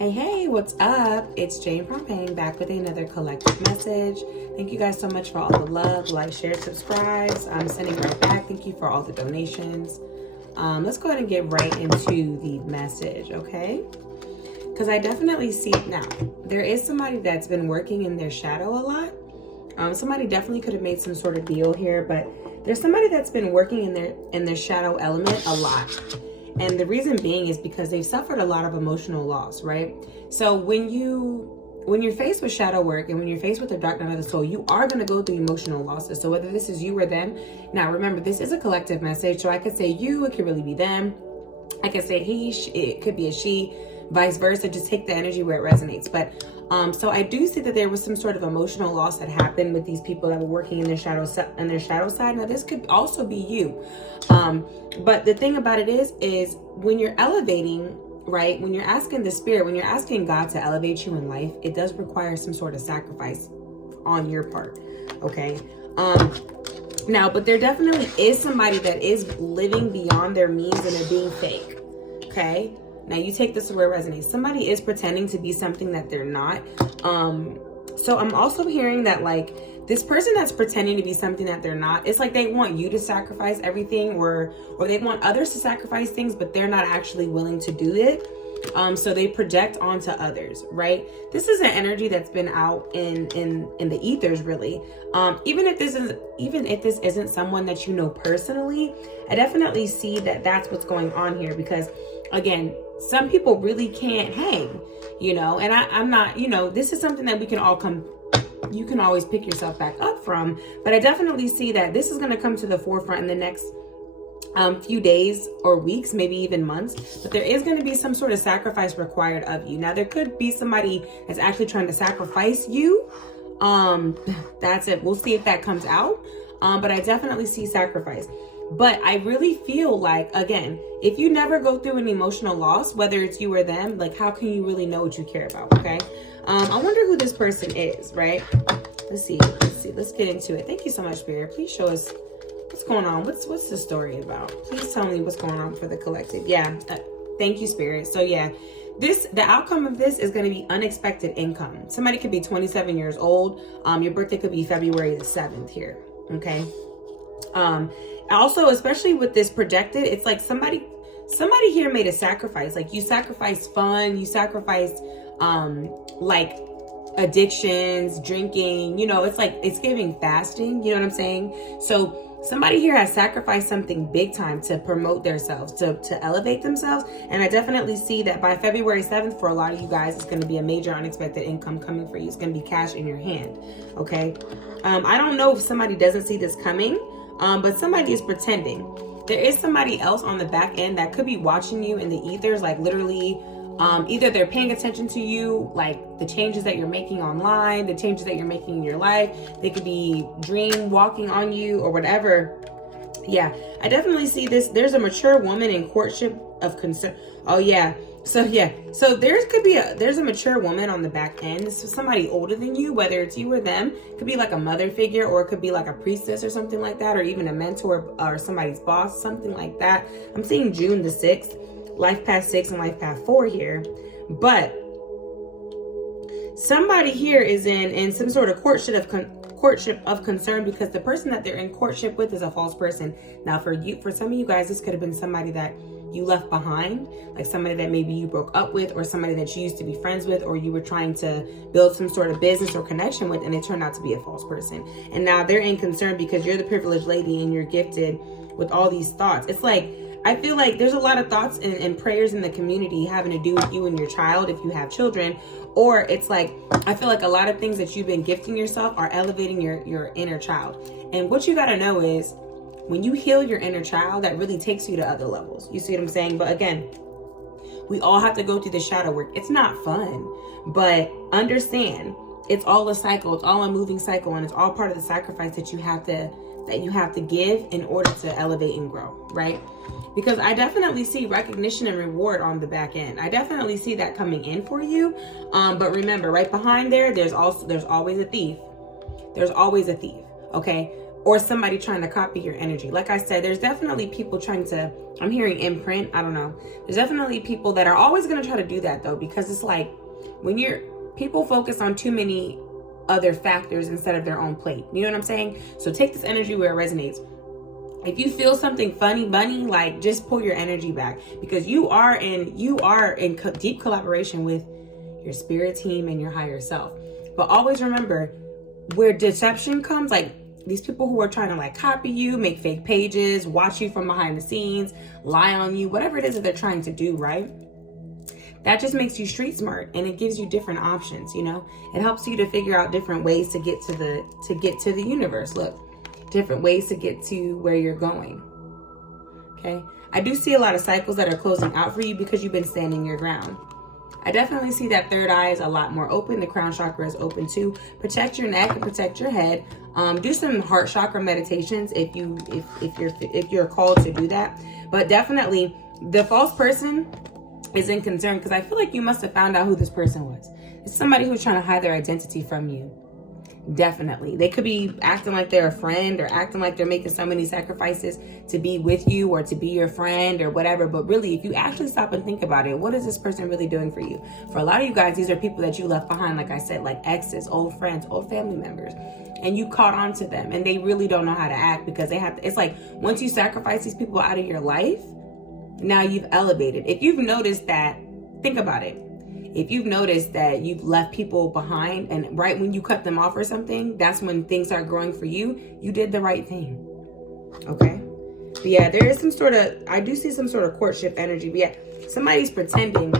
Hey, what's up? It's Jane Prompeng back with another collective message. Thank you guys so much for all the love, like, share, subscribes. I'm sending right back. Thank you for all the donations. Let's go ahead and get right into the message, okay? Because I definitely see it now. There is somebody that's been working in their shadow a lot. Somebody definitely could have made some sort of deal here, but there's somebody that's been working in their shadow element a lot. And the reason being is because they've suffered a lot of emotional loss, right? So when you're faced with shadow work and when you're faced with the dark night of the soul, you are going to go through emotional losses. So whether this is you or them, now remember, this is a collective message. So I could say you, it could really be them. I could say he, it could be a she, vice versa. Just take the energy where it resonates. But so I do see that there was some sort of emotional loss that happened with these people that were working in their shadow side. Now this could also be you. But the thing about it is when you're elevating, right? When you're asking the spirit, when you're asking God to elevate you in life, it does require some sort of sacrifice on your part. Okay. Now, but there definitely is somebody that is living beyond their means and they're being fake. Okay. Now you take this to where it resonates. Somebody is pretending to be something that they're not. So I'm also hearing that like this person that's pretending to be something that they're not, it's like they want you to sacrifice everything or they want others to sacrifice things, but they're not actually willing to do it. So they project onto others, right? This is an energy that's been out in the ethers, really. Even if this isn't someone that you know personally, I definitely see that that's what's going on here because, again, some people really can't hang, you know, and I'm not, you know, this is something that we can all you can always pick yourself back up from, but I definitely see that this is going to come to the forefront in the next few days or weeks, maybe even months, but there is going to be some sort of sacrifice required of you. Now, there could be somebody that's actually trying to sacrifice you. That's it. We'll see if that comes out. But I definitely see sacrifice. But I really feel like, again, if you never go through an emotional loss, whether it's you or them, like how can you really know what you care about? Okay. I wonder who this person is, right? Let's see. Let's get into it. Thank you so much, Spirit. Please show us what's going on. What's the story about? Please tell me what's going on for the collective. Yeah. Thank you, Spirit. So yeah, the outcome of this is going to be unexpected income. Somebody could be 27 years old. Your birthday could be February the 7th here. Okay. Also, especially with this projected, it's like somebody here made a sacrifice. Like you sacrificed fun, you sacrificed like addictions, drinking, you know, it's like it's giving fasting, you know what I'm saying? So somebody here has sacrificed something big time to promote themselves, to elevate themselves. And I definitely see that by February 7th, for a lot of you guys, it's going to be a major unexpected income coming for you. It's going to be cash in your hand. Okay. I don't know if somebody doesn't see this coming, but somebody is pretending. There is somebody else on the back end that could be watching you in the ethers, like literally, either they're paying attention to you, like the changes that you're making online, the changes that you're making in your life. They could be dream walking on you or whatever. Yeah, I definitely see this. There's a mature woman in courtship of concern. Oh yeah. So yeah, so there's a mature woman on the back end. This is somebody older than you, whether it's you or them. It could be like a mother figure, or it could be like a priestess or something like that, or even a mentor or somebody's boss, something like that. I'm seeing June the 6th, life path 6 and life path 4 here. But somebody here is in some sort of courtship of concern because the person that they're in courtship with is a false person. Now for some of you guys, this could have been somebody that you left behind, like somebody that maybe you broke up with, or somebody that you used to be friends with, or you were trying to build some sort of business or connection with, and it turned out to be a false person. And now they're in concern because you're the privileged lady and you're gifted with all these thoughts. It's like, I feel like there's a lot of thoughts and prayers in the community having to do with you and your child if you have children. Or it's like, I feel like a lot of things that you've been gifting yourself are elevating your inner child. And what you got to know is, when you heal your inner child, that really takes you to other levels. You see what I'm saying? But again, we all have to go through the shadow work. It's not fun, but understand it's all a cycle. It's all a moving cycle, and it's all part of the sacrifice that you have to give in order to elevate and grow, right? Because I definitely see recognition and reward on the back end. I definitely see that coming in for you. But remember, right behind there's always a thief. There's always a thief. Okay. or somebody trying to copy your energy. Like I said, there's definitely people trying to, I'm hearing imprint, I don't know. There's definitely people that are always going to try to do that though, because it's like when people focus on too many other factors instead of their own plate. You know what I'm saying? So take this energy where it resonates. If you feel something funny, bunny, like just pull your energy back, because you are in deep collaboration with your spirit team and your higher self. But always remember, where deception comes, like these people who are trying to like copy you, make fake pages, watch you from behind the scenes, lie on you, whatever it is that they're trying to do, right? That just makes you street smart, and it gives you different options, you know? It helps you to figure out different ways to get to the universe. Look, different ways to get to where you're going. Okay? I do see a lot of cycles that are closing out for you because you've been standing your ground. I definitely see that third eye is a lot more open. The crown chakra is open too. Protect your neck and protect your head. Do some heart chakra meditations if you're called to do that. But definitely the false person is in concern, because I feel like you must have found out who this person was. It's somebody who's trying to hide their identity from you. Definitely. They could be acting like they're a friend, or acting like they're making so many sacrifices to be with you or to be your friend or whatever. But really, if you actually stop and think about it, what is this person really doing for you? For a lot of you guys, these are people that you left behind, like I said, like exes, old friends, old family members. And you caught on to them, and they really don't know how to act, because they have to, it's like once you sacrifice these people out of your life, now you've elevated. If you've noticed that, think about it. If you've noticed that you've left people behind, and right when you cut them off or something, that's when things start growing for you, you did the right thing. Okay? But yeah, there is some sort of, I do see some sort of courtship energy. But yeah, somebody's pretending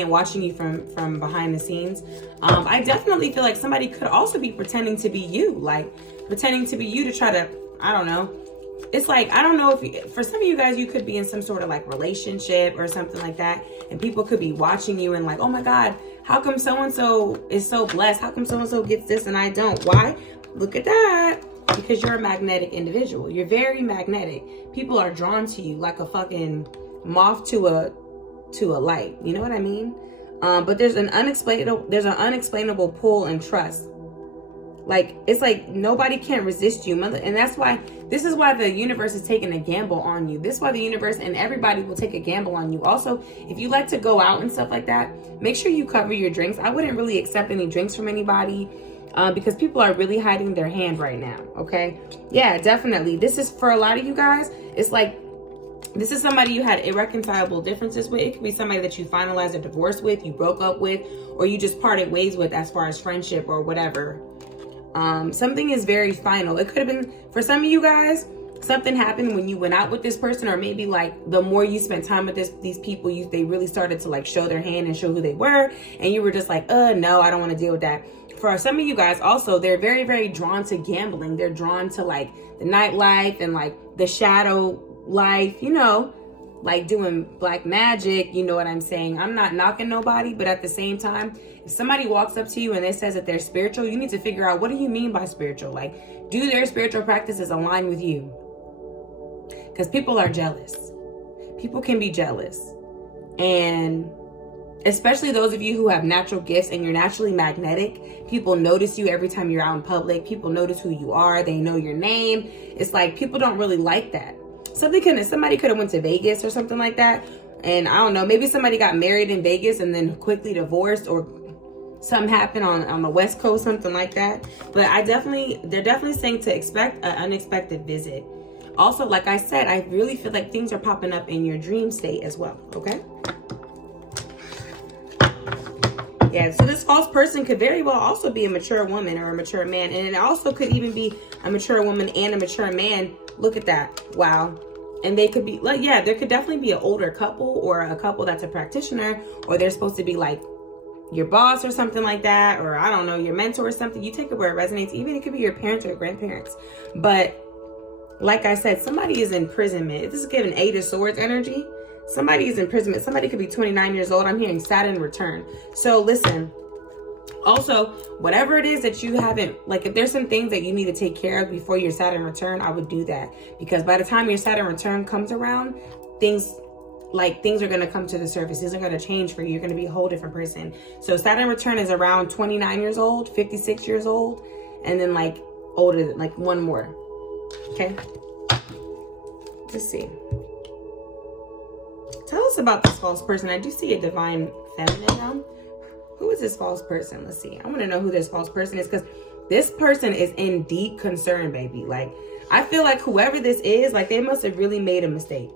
and watching you from behind the scenes. I definitely feel like somebody could also be pretending to be you, like pretending to be you to try to, I don't know. It's like, I don't know if for some of you guys, you could be in some sort of like relationship or something like that, and people could be watching you and like, oh my God, how come so-and-so is so blessed? How come so-and-so gets this and I don't? Why? Look at that. Because you're a magnetic individual. You're very magnetic. People are drawn to you like a fucking moth to a light. You know what I mean? But there's an unexplainable pull and trust. Like, it's like nobody can resist you, mother. And this is why the universe is taking a gamble on you. This is why the universe and everybody will take a gamble on you. Also, if you like to go out and stuff like that, make sure you cover your drinks. I wouldn't really accept any drinks from anybody because people are really hiding their hand right now. Okay. Yeah, definitely. This is for a lot of you guys. It's like, this is somebody you had irreconcilable differences with. It could be somebody that you finalized a divorce with, you broke up with, or you just parted ways with as far as friendship or whatever. Something is very final. It could have been, for some of you guys, something happened when you went out with this person, or maybe like the more you spent time with these people, they really started to like show their hand and show who they were, and you were just like, no, I don't want to deal with that. For some of you guys also, they're very, very drawn to gambling. They're drawn to like the nightlife and like the shadow life, you know, like doing black magic. You know what I'm saying? I'm not knocking nobody, but at the same time, if somebody walks up to you and it says that they're spiritual, you need to figure out, what do you mean by spiritual? Like, do their spiritual practices align with you? Because people are jealous. People can be jealous. And especially those of you who have natural gifts and you're naturally magnetic, people notice you every time you're out in public. People notice who you are. They know your name. It's like people don't really like that. Somebody could have went to Vegas or something like that. And I don't know, maybe somebody got married in Vegas and then quickly divorced, or something happened on the West Coast, something like that. But they're definitely saying to expect an unexpected visit. Also, like I said, I really feel like things are popping up in your dream state as well, okay? Yeah, so this false person could very well also be a mature woman or a mature man. And it also could even be a mature woman and a mature man. Look at that. Wow. And they could be like, yeah, there could definitely be an older couple, or a couple that's a practitioner, or they're supposed to be like your boss or something like that, or I don't know, your mentor or something. You take it where it resonates. Even it could be your parents or grandparents. But like I said, somebody is in imprisonment. If this is giving 8 of Swords energy, somebody is in imprisonment. Somebody could be 29 years old. I'm hearing Saturn return. So listen, also, whatever it is that you haven't, like if there's some things that you need to take care of before your Saturn return, I would do that. Because by the time your Saturn return comes around, things are going to come to the surface. Things are going to change for you. You're going to be a whole different person. So Saturn return is around 29 years old, 56 years old. And then like older than, like, one more. Okay. Let's see. Tell us about this false person. I do see a divine feminine now. Who is this false person? Let's see. I want to know who this false person is, because this person is in deep concern, baby. Like, I feel like whoever this is, like, they must have really made a mistake.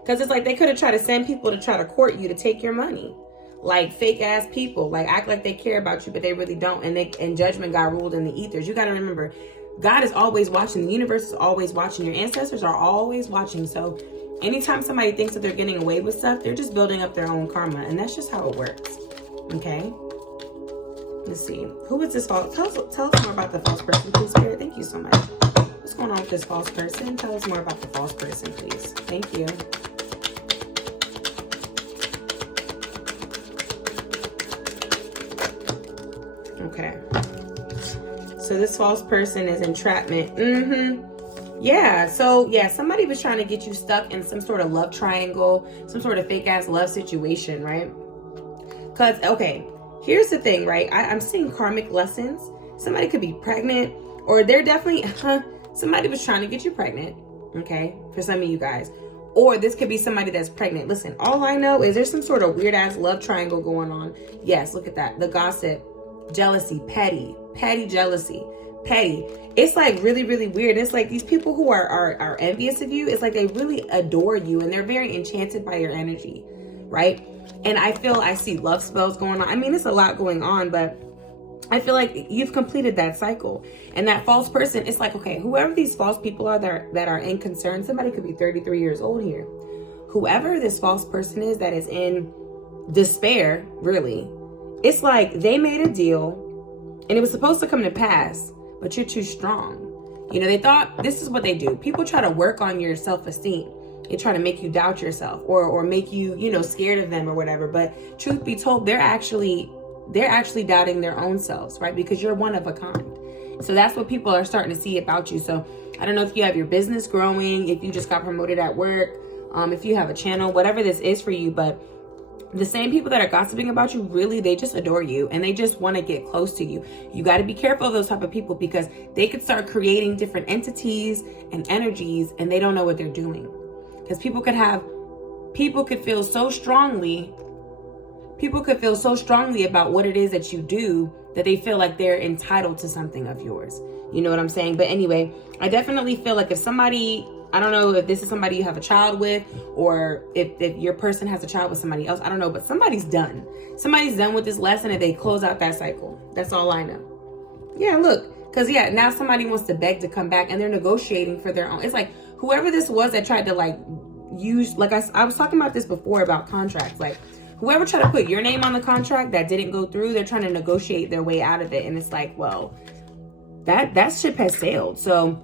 Because it's like they could have tried to send people to try to court you to take your money. Like, fake ass people. Like, act like they care about you, but they really don't. And judgment got ruled in the ethers. You got to remember, God is always watching. The universe is always watching. Your ancestors are always watching. So anytime somebody thinks that they're getting away with stuff, they're just building up their own karma. And that's just how it works. Okay. Let's see. Who is this false? Tell us more about the false person, please, Spirit. Thank you so much. What's going on with this false person? Tell us more about the false person, please. Thank you. Okay. So this false person is entrapment. Yeah. So yeah, somebody was trying to get you stuck in some sort of love triangle, some sort of fake ass love situation, right? Because, okay, here's the thing, right? I'm seeing karmic lessons. Somebody could be pregnant, or they're definitely, somebody was trying to get you pregnant, okay, for some of you guys. Or this could be somebody that's pregnant. Listen, all I know is there's some sort of weird-ass love triangle going on. Yes, look at that. The gossip, jealousy, petty jealousy, petty. It's like really, really weird. It's like these people who are envious of you, it's like they really adore you, and they're very enchanted by your energy, right? And I see love spells going on. I mean, it's a lot going on, but I feel like you've completed that cycle. And that false person, it's like, okay, whoever these false people are that are in concern, somebody could be 33 years old here. Whoever this false person is that is in despair, really, it's like they made a deal and it was supposed to come to pass, but you're too strong. You know, they thought, this is what they do. People try to work on your self-esteem. They try to make you doubt yourself or make you, you know, scared of them or whatever. But truth be told, they're actually doubting their own selves, right? Because you're one of a kind. So that's what people are starting to see about you. So I don't know if you have your business growing, if you just got promoted at work, if you have a channel, whatever this is for you. But the same people that are gossiping about you, really, they just adore you and they just want to get close to you. You got to be careful of those type of people, because they could start creating different entities and energies and they don't know what they're doing. Because people could feel so strongly about what it is that you do that they feel like they're entitled to something of yours. You know what I'm saying? But anyway, I definitely feel like if somebody, I don't know if this is somebody you have a child with, or if your person has a child with somebody else, I don't know, but somebody's done. Somebody's done with this lesson and they close out that cycle. That's all I know. Yeah, look, because yeah, now somebody wants to beg to come back and they're negotiating for their own. It's like whoever this was that tried to like use, like I was talking about this before about contracts, like whoever tried to put your name on the contract that didn't go through, they're trying to negotiate their way out of it. And it's like, well, that ship has sailed. So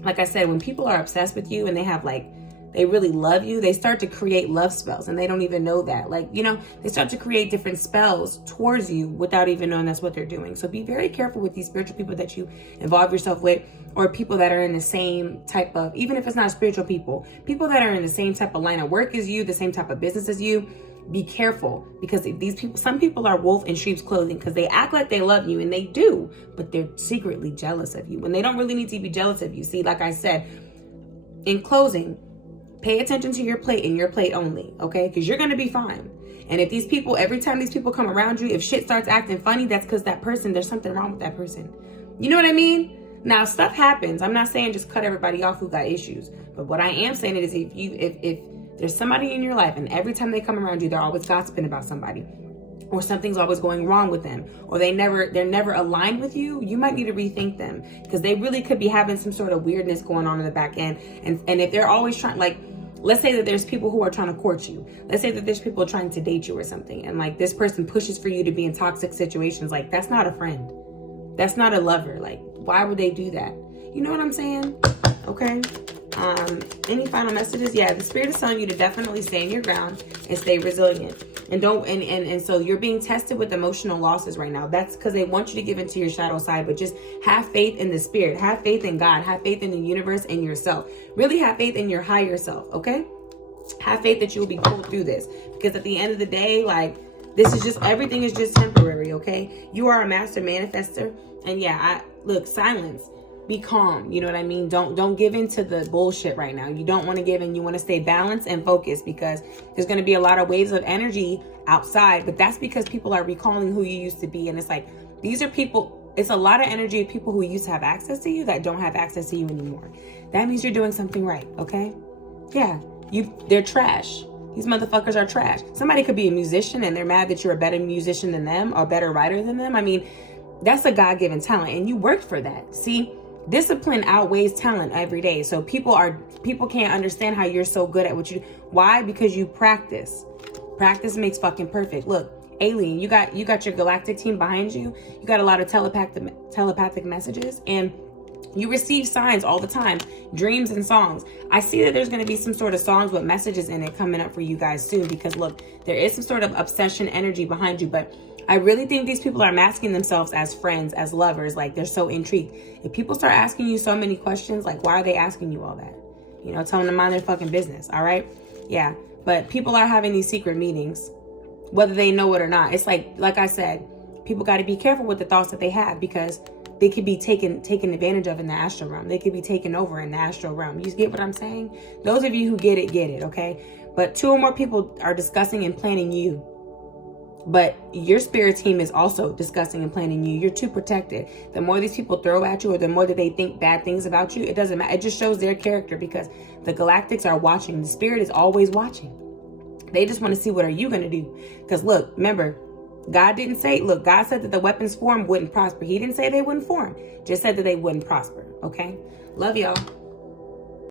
like I said, when people are obsessed with you and they have like, they really love you, they start to create love spells and they don't even know that. Like, you know, they start to create different spells towards you without even knowing that's what they're doing. So be very careful with these spiritual people that you involve yourself with, or people that are in the same type of, even if it's not spiritual people that are in the same type of line of work as you, the same type of business as you. Be careful, because these people, some people are wolf in sheep's clothing, because they act like they love you and they do, but they're secretly jealous of you when they don't really need to be jealous of you. See, like I said, in closing, pay attention to your plate and your plate only, okay? Because you're going to be fine. And if these people, every time these people come around you, if shit starts acting funny, that's because that person, there's something wrong with that person. You know what I mean? Now, stuff happens. I'm not saying just cut everybody off who got issues. But what I am saying is if there's somebody in your life and every time they come around you, they're always gossiping about somebody, or something's always going wrong with them, or they're never aligned with you, you might need to rethink them, because they really could be having some sort of weirdness going on in the back end. And if they're always trying, like, let's say that there's people who are trying to court you. Let's say that there's people trying to date you or something. And like this person pushes for you to be in toxic situations. Like, that's not a friend. That's not a lover. Like, why would they do that? You know what I'm saying? Okay. Any final messages? Yeah, the spirit is telling you to definitely stand your ground and stay resilient. And don't, and so you're being tested with emotional losses right now. That's because they want you to give into your shadow side, but just have faith in the spirit, have faith in God, have faith in the universe and yourself. Really have faith in your higher self, okay? Have faith that you will be pulled through this, because at the end of the day, like, this is just, everything is just temporary, okay? You are a master manifester. And yeah, look, silence. Be calm. You know what I mean? Don't give in to the bullshit right now. You don't want to give in. You want to stay balanced and focused, because there's going to be a lot of waves of energy outside. But that's because people are recalling who you used to be. And it's like, these are people, it's a lot of energy of people who used to have access to you that don't have access to you anymore. That means you're doing something right, okay? Yeah, they're trash. These motherfuckers are trash. Somebody could be a musician and they're mad that you're a better musician than them or a better writer than them. I mean, that's a God-given talent, and you worked for that. See, discipline outweighs talent every day. So people can't understand how you're so good at what you do. Why? Because you practice. Practice makes fucking perfect. Look, Alien, you got your galactic team behind you. You got a lot of telepathic messages, and you receive signs all the time, dreams and songs. I see that there's going to be some sort of songs with messages in it coming up for you guys soon, because look, there is some sort of obsession energy behind you. But I really think these people are masking themselves as friends, as lovers. Like, they're so intrigued. If people start asking you so many questions, like, why are they asking you all that? You know, tell them to mind their fucking business. All right. Yeah. But people are having these secret meetings, whether they know it or not. It's like I said, people got to be careful with the thoughts that they have, because they could be taken advantage of in the astral realm. They could be taken over in the astral realm. You get what I'm saying? Those of you who get it, okay? But 2 or more people are discussing and planning you. But your spirit team is also discussing and planning you. You're too protected. The more these people throw at you, or the more that they think bad things about you, it doesn't matter. It just shows their character, because the galactics are watching. The spirit is always watching. They just want to see, what are you going to do? Because look, remember, God didn't say, look, God said that the weapons formed wouldn't prosper. He didn't say they wouldn't form. Just said that they wouldn't prosper. Okay? Love y'all.